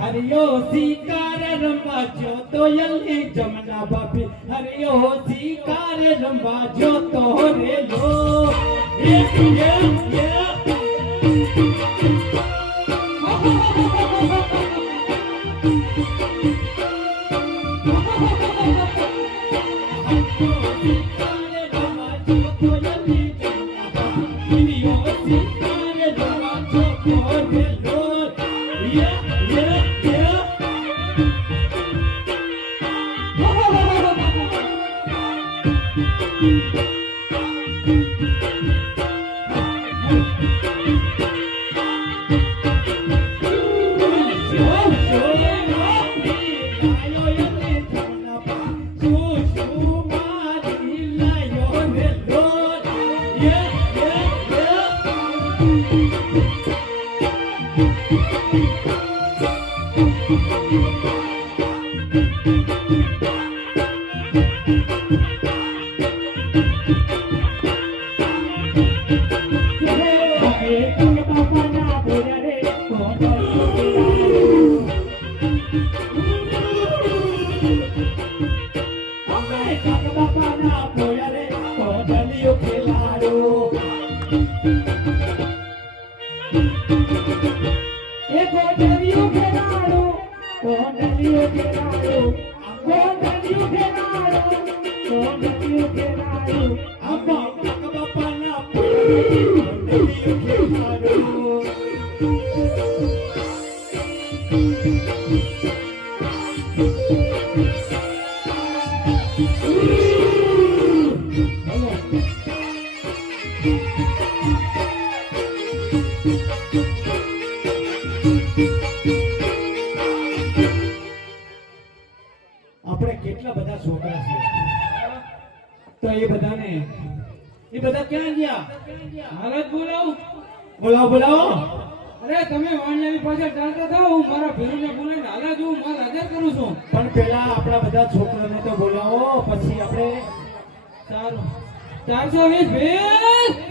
હરિયો શિકાર રમવા જો તો યલી જમના બાપી હરિયો શિકાર રમવા જો તો રે લો આપણે કેટલા બધા છોકરા છે તો એ બધા ક્યાં ગયા હાલત બોલાવો અરે તમે વાણિયાની પાછળ ચાલતા થાઓ હું મારા ભીરુને બોલાવીને હાલા જોઉં માલ હાજર કરું છું પણ પેલા આપણા બધા છોકરાને તો બોલાવો પછી આપણે 420 ભીલ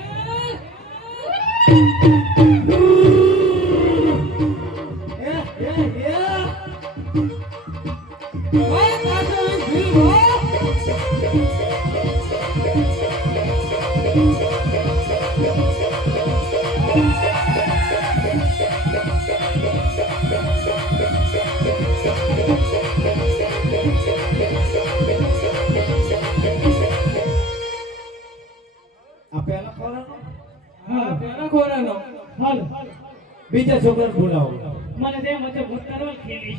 બીજા છોકરા બોલાવો મને તે મતે ભૂતકાળો ખેલી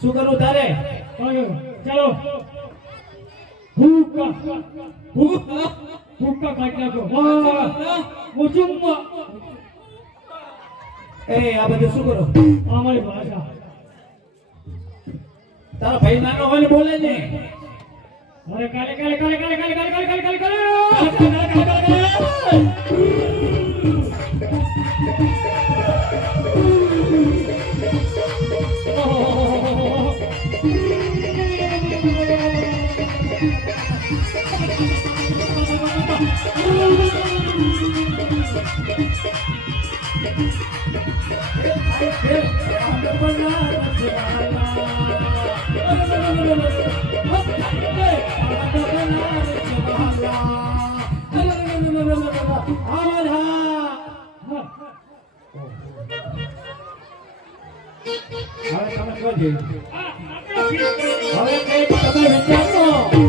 શું કરું તારે ચાલો ભૂકા કાઢ નાખો મુજુમ્મા એ આ બધું શું કરો અમારી ભાષા તારા ભાઈ નાનો હોય ને બોલે ને અરે કાલે હવે તમે વિચારો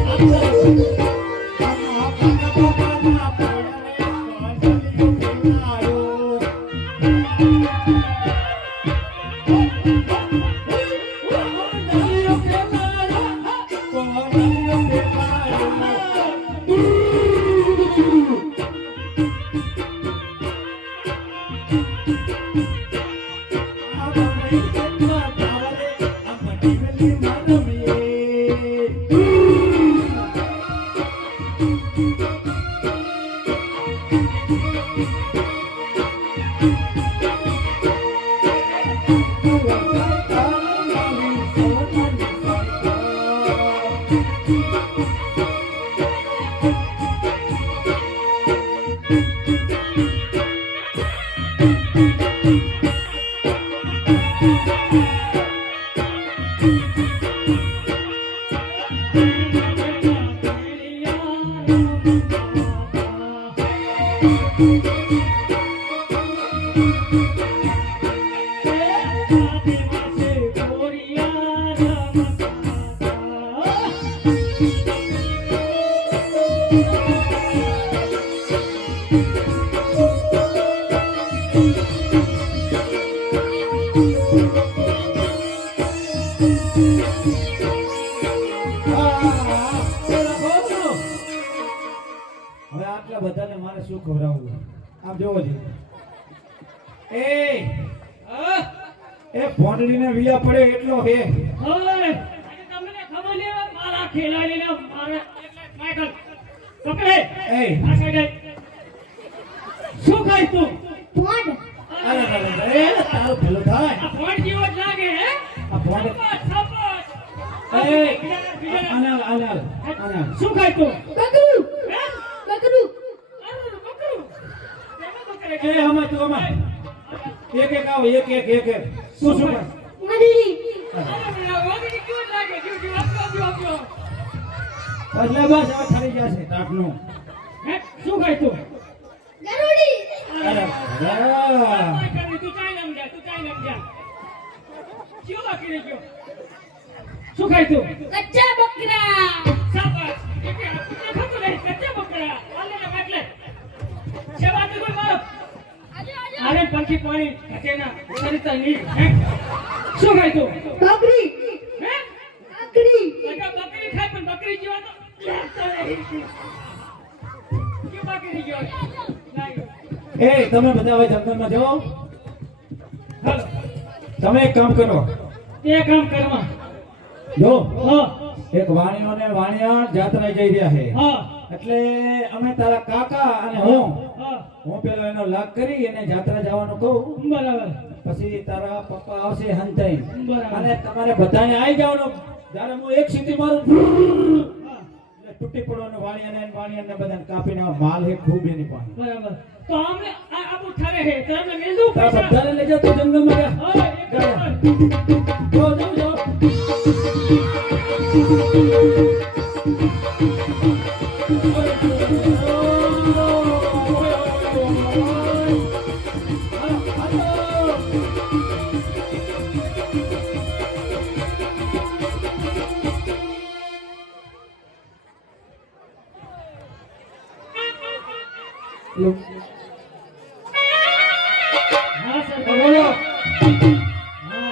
હવે આટલા બધાને મારે શું ખવડાવવું? આમ જોવો છે એ ભોંડડીને વિયા પડે એટલો હે. તમને ખબર છે મારા ખેલાડીને મારે માઈકલ પકડે એ આ સાઈડે શું ખાય તું અરે એ તારું ભલું થાય. આ ફોન જેવો જ લાગે હે આ ભોંડ આનાલ શું ખાય તું બકરું હે બકરું અરે બકરું કેમ બકરે એ હમણાં તું હમણાં એક એક આવો એક શું શું કરે? મરી રોગી કેવું લાગે જીવ આપજો એટલે બસ હવે ઠરી જશે તાપનું. હે શું ખાય તું ગરુડી અરે તું ચાઈ નામ જા જીવ બાકી રહી ગયો શું ખાય તું કચ્ચા બકરા શાબાશ એટલે ખબર નહીં કચ્ચા બકરા આલે ને એટલે છે વાત કોઈ મારો આરે પંખી પાણી કચેના સરિતા ની શું ખાય તું બકરી હે બકરી બકરી ખાય પણ બકરી જેવા તો કે બાકી રહી ગયો એ તમે બધા હવે જંગલમાં જાઓ. હાલો તમે એક કામ કરો તે કામ કરવા જો હા એક વાણિયો ને વાણિયા જાત્રા જઈ રહ્યા છે. હા એટલે અમે તારા કાકા અને હું હા પેલો એનો લાગ કરી અને જાત્રા જવાનું કહું. બરાબર પછી તારા પપ્પા આવશે હંતાઈ બરાબર. અને તમારે બધાને આવી જવાનું. જ્યારે હું એક સીટી મારું એટલે તૂટી પડવાનું. વાણિયાને બધાને કાપીને આ માલ હે ખૂબ એની પાસે. બરાબર તો આમને આ ઠરે હે તો એમને મેલ દઉં તારા પૈસા બધાને લઈ જાઓ તું જંગલમાં જા. હા એક જાઓ. નંબર. જાઓ. હા સર બોલો. હા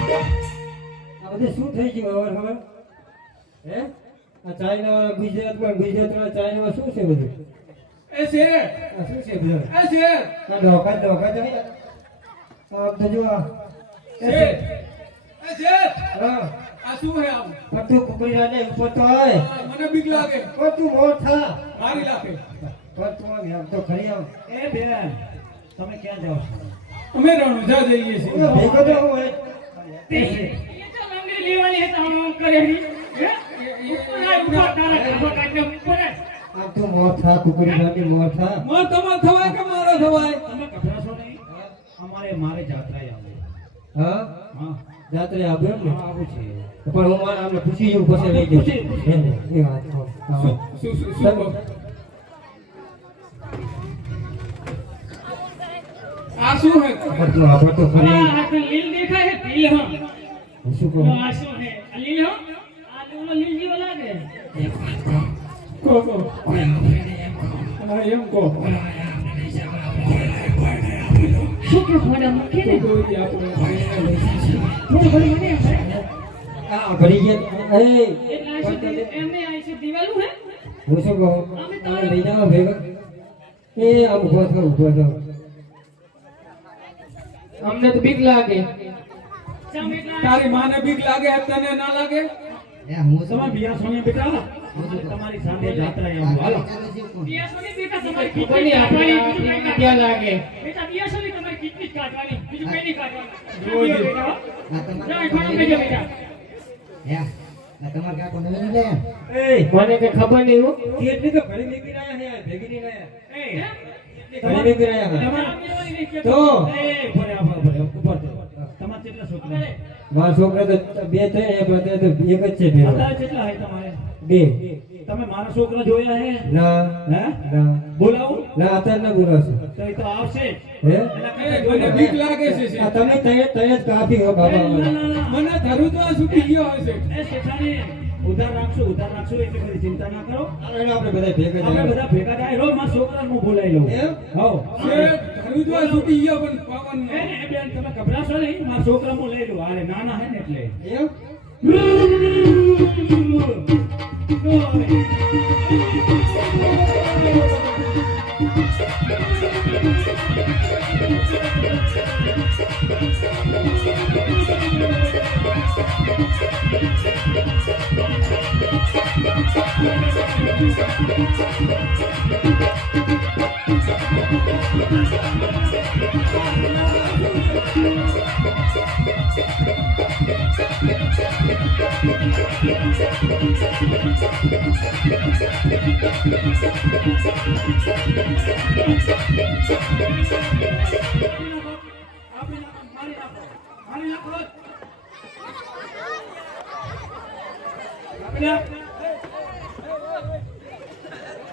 આ બધું શું થઈ ગયું હવે હે આ ચાઇના ગુજરાતમાં ચાઇનામાં શું છે બધું એ છે આ શું છે બધું એ છે આ ડોકા જાય આ તો જો આ એ છે હા આ શું હે આમ? પત્તું કુકરી રાને ઉપર તો આય મને બીક લાગે. તું મોર થા મારી લાગે. તું આમ તો ખરી આવ એ બેન તમે ક્યાં જાઓ છો? અમે રણુજા જઈએ છીએ. ભેગો તો હોય એ તો લંગડી લેવાની હતા આમ કરે હે ઉપર આ ઉપર તારા ખબર કાઢને ઉપર આય. આમ તો મોર થા કુકરી રાની મોર થા મોર તમાર થવાય કે મારો થવાય? તમે ગભરાશો નહીં. મારે જાત્રા આવે. હા હા જાત્રે આવ્યો ને હા, આવું છે. પણ હું મારા આમને પૂછી જઉં પછી લઈ જઈશ એ વાત કહો. હા. શું કહો? આ શું હે? આપણે તો ફરી આ તો લીલ દેખાય હે લીલ હા હું શું કહું આ શું હે આ લીલ હા આ ઓલો લીલ જેવો લાગે કહો. હા, એમ કહો. છોકરો ફોડા મૂકે ને કોઈ આપણે ભાઈને લઈ જશે. થોડું ઘણું મને આપે. આ ભરી ગયા એ એટલે આ છે એમને આ છે દિવાલું હે હું શું કહું તમે લઈ જાઓ ભેગા એ આમ ઉભો થો અમને તો બીક લાગે જામ એટલા તારી માને બીક લાગે તને ના લાગે તમે બિયા સોની બેટા તમારી સામે જાત્રા એમ હાલો બિયાસોની બેટા તમારી ખબર કિડની નહીં કાઢવાની આપણે બીજું કઈ ક્યાં લાગે બેટા બિયાસોની તમારી કિડની જ કાઢવાની બીજું કઈ નહીં કાઢવાનું રોજ. બેટા ના ખાણું કહેજો બેટા એ મને કઈ ખબર નહીં હું કેટલી તો ઘણી નીકળી રહ્યા છે યાર, ભેગી નહીં રહ્યા એ ઘણી નીકળી રહ્યા છે. તમારા બિયાસોની નહીં કહેતો. તો એ ભરે ભરે ઉપર તમારે કેટલા છોકરા મારા છોકરા તો બે ત્રણ એક હતા તો એક જ છે ભેગો અત્યારે કેટલા હે તમારે બે તમે મારા છોકરા જોયા હે ના હે ના બોલાવું ના અત્યારે ના બોલાવશો તો એ તો આવશે જ. હે એ મને બીક લાગે છે આ તમે તય જ કાપી હો બાબા ના, ના, ના. મને ધરું તો આ છૂટી ગયો હશે એ શેઠાણી, ઉધાર રાખશો એટલી બધી ચિંતા ના કરો આપણે બધા ભેગા આપણે જઈએ. બધા ભેગા થાય રહો મારા છોકરાને હું બોલાવી લઉં એમ? હોવ. શેઠ, ધરું તો આ છૂટી ગયો પણ પવન એ બેન તમે ગભરાશો નહીં મારા છોકરા હું લઈ લઉં હાલે નાના હે ને એટલે એમ?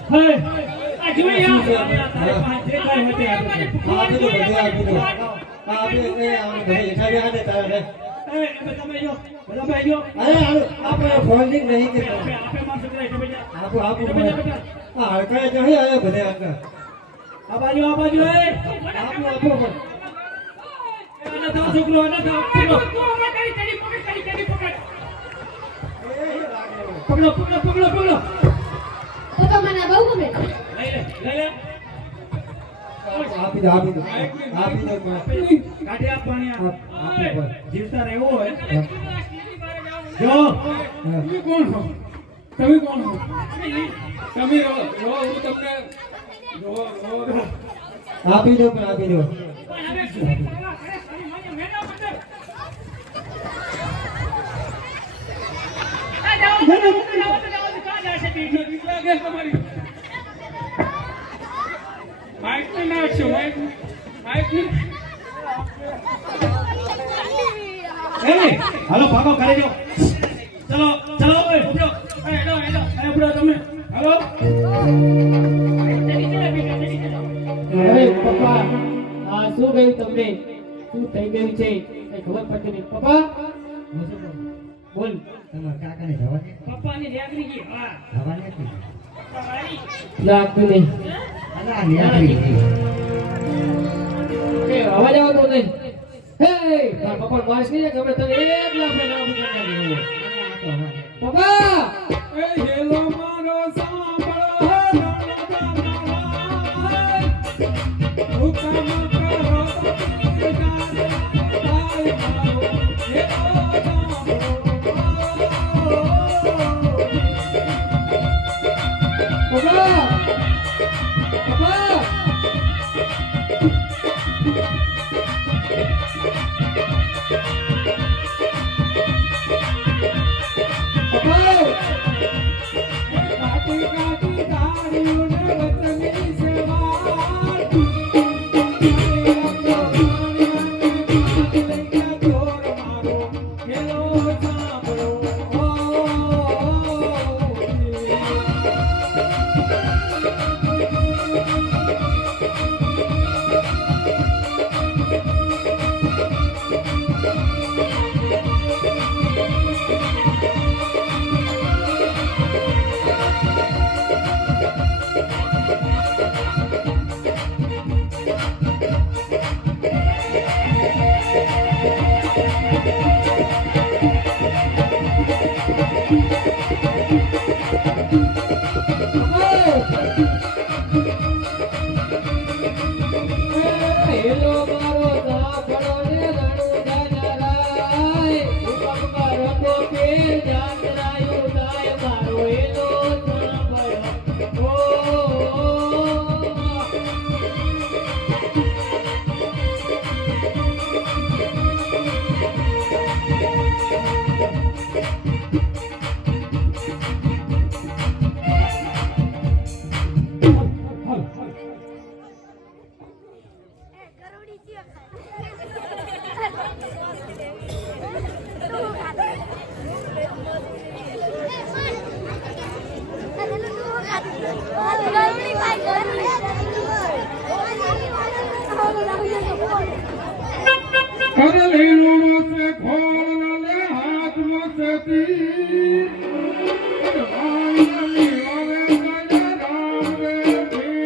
હે આ જોઈ આ આપી દો બધે આપી દો આપી એ આમ ઘરે હેઠા બે હાથે તારા રે અરે આપણે ફોલ્ડિંગ નહીં કે આપો આપો આ હડકાય જો હે આયા બધે હડકા આ બાજુ એ આપો આપો આના થાવ છોકરો આના થાવ પકડો પકડો તો તો મને બહુ ગમે લઈ લે આપી દો આપી દો આપી દો કાઢી આપ પાણી આપ આપો જીવતા રહેવું હોય જો તમે કોણ હો તમે કોણ હો તમે રહો હું તમને રહો આપી દો પણ આપી દો બીક લાગે તમારી માઇક ને નાખશો માઇક એ હાલો ભાગો કરે જો ચલો ઓય ઉભરો એ ઉભરો તમે હાલો અરે પપ્પા આ શું ગયું તમને શું થઈ ગયું છે કઈ ખબર પડતી નહીં પપ્પા બોલ તમારા કાકાને જવાની પપ્પાની રેગરી ગઈ હા જવાની હતી તમારી લાગતું નહીં અલા ન્યારી એ અવાજ આવતો નહીં હે તાર પપ્પા માર્સ નહીં કે અમે તને એક લાખ ના આપી પપ્પા એ હેલો મારો સાંભળો હુકમ કરો પપ્પા કરે લીલો છે ખોળ ને હાથમાં છે તીર ભાઈ નમી આવે જય રામ રે ભીમ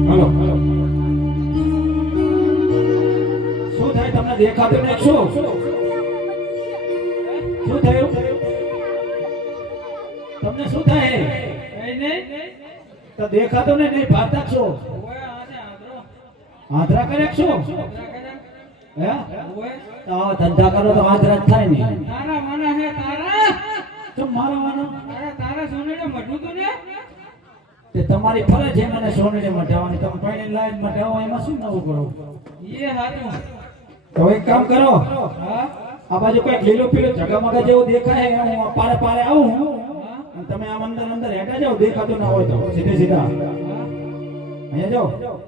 મારો ભેલ મારો શું થાય તમને દેખાતું નહીં શું થયું તમને શું થાય તો દેખાતો ને નહીં ભારતા છો આંધ્રા કરે છો હે તો ધંધા કરો તો આંધ્રા જ થાય ને તારા માના હે તારા તો મારા માનો તારા સોનેડે મઢું તો ને તે તમારી ફરજ છે મને સોનેડે મઢાવવાની તમે પાણી લાઈન મઢાવો એમાં શું નવું કરો એ હાચું તો એક કામ કરો હા આ બાજુ કોઈ લીલો પીળો જગામગા જેવું દેખાય હું પારે પારે આવું અને તમે આમ અંદર અંદર હેઠા જાઓ દેખાતું ના હોય તો સીધે સીધા અહીંયા જાઓ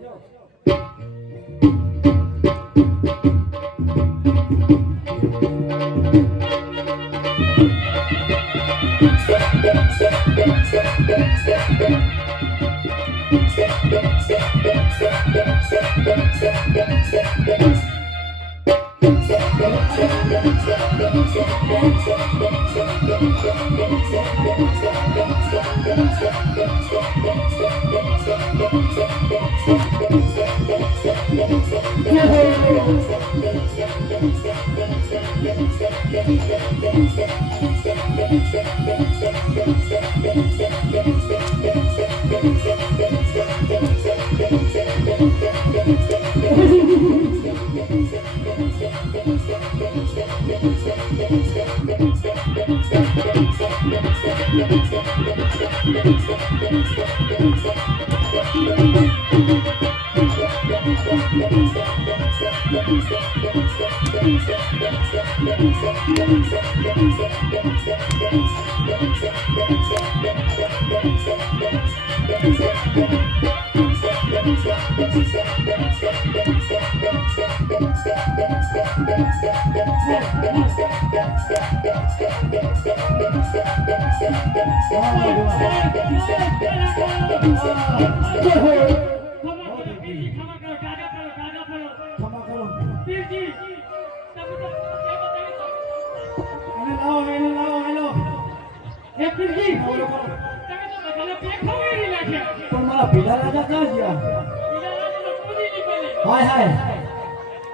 હાય હાય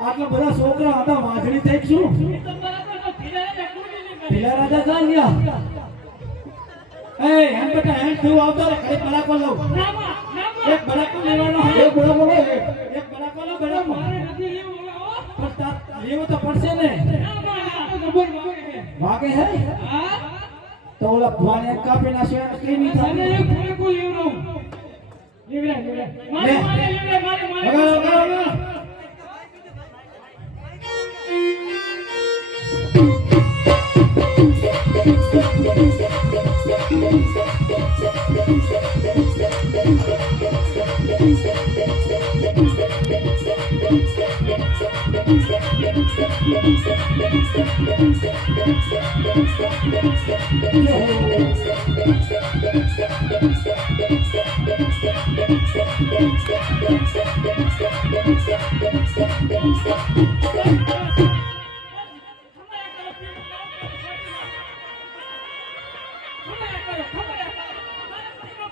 આટલા બધા છોકરા હતા વાંચણી થઈ શું પીલા રાજા ક્યાં ગયા એ હેન બેટા હેન તું આવતો રે કઈ કલાકો લઉં લેવાનો એક બળાકો લો, એક બળાકો લો, બળાકો. મારે નથી લેવું હો. પણ લેવો તો પડશે ને. ના બા, આ તો ગબ્બર વાગે છે. વાગે હે હા તો ઓલા ભવાને કાપી નાખે કઈ નહીં અને થાય. એક પૂરેકો લેવડાવું. લેવડાય. મારે લે. લેવડાય, મારે વગાડો, વગાડો.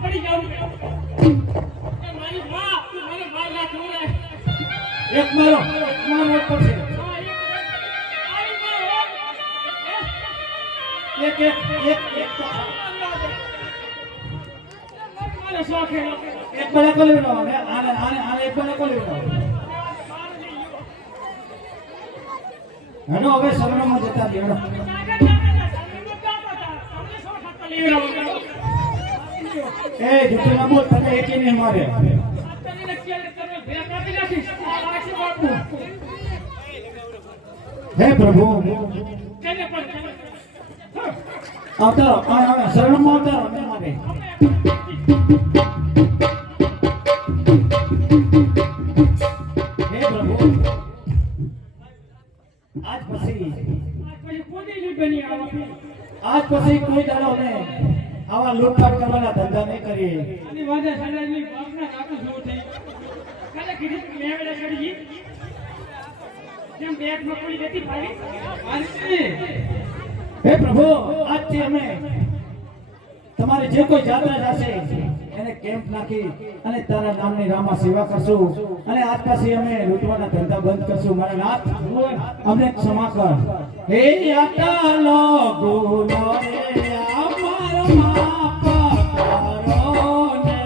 પડી જાઉં. મારી માં, મને માર ના ખવડાય. એક મારો, એક મારો એક પડશે. એક એક એક એક એક બળાકો લેવાનો અને આને આને આને એક બળાકો લેવાનો. હેનો હવે શરણમાં જતા રહ્યો. એ જુઠ્ઠી ના બોલ, તને એકી નહીં મારે. હે પ્રભુ અવતારો, આ શરણમાં અવતારો ને મારે. હે પ્રભુ આજ પછી કોઈ દાડો ને આવા લૂંટફાટ કરવાના ધંધા નહીં કરીએ. હે પ્રભુ આજથી અમે તમારી જે કોઈ જાત્રા થશે એને કેમ્પ નાખી અને તારા નામની રામા સેવા કરશું અને આજ પછી અમે લૂંટવાના ધંધા બંધ કરશું. મારા નાથ અમને ક્ષમા કર. હે અકાલો ગુનો રે અમારો માફ કરો ને.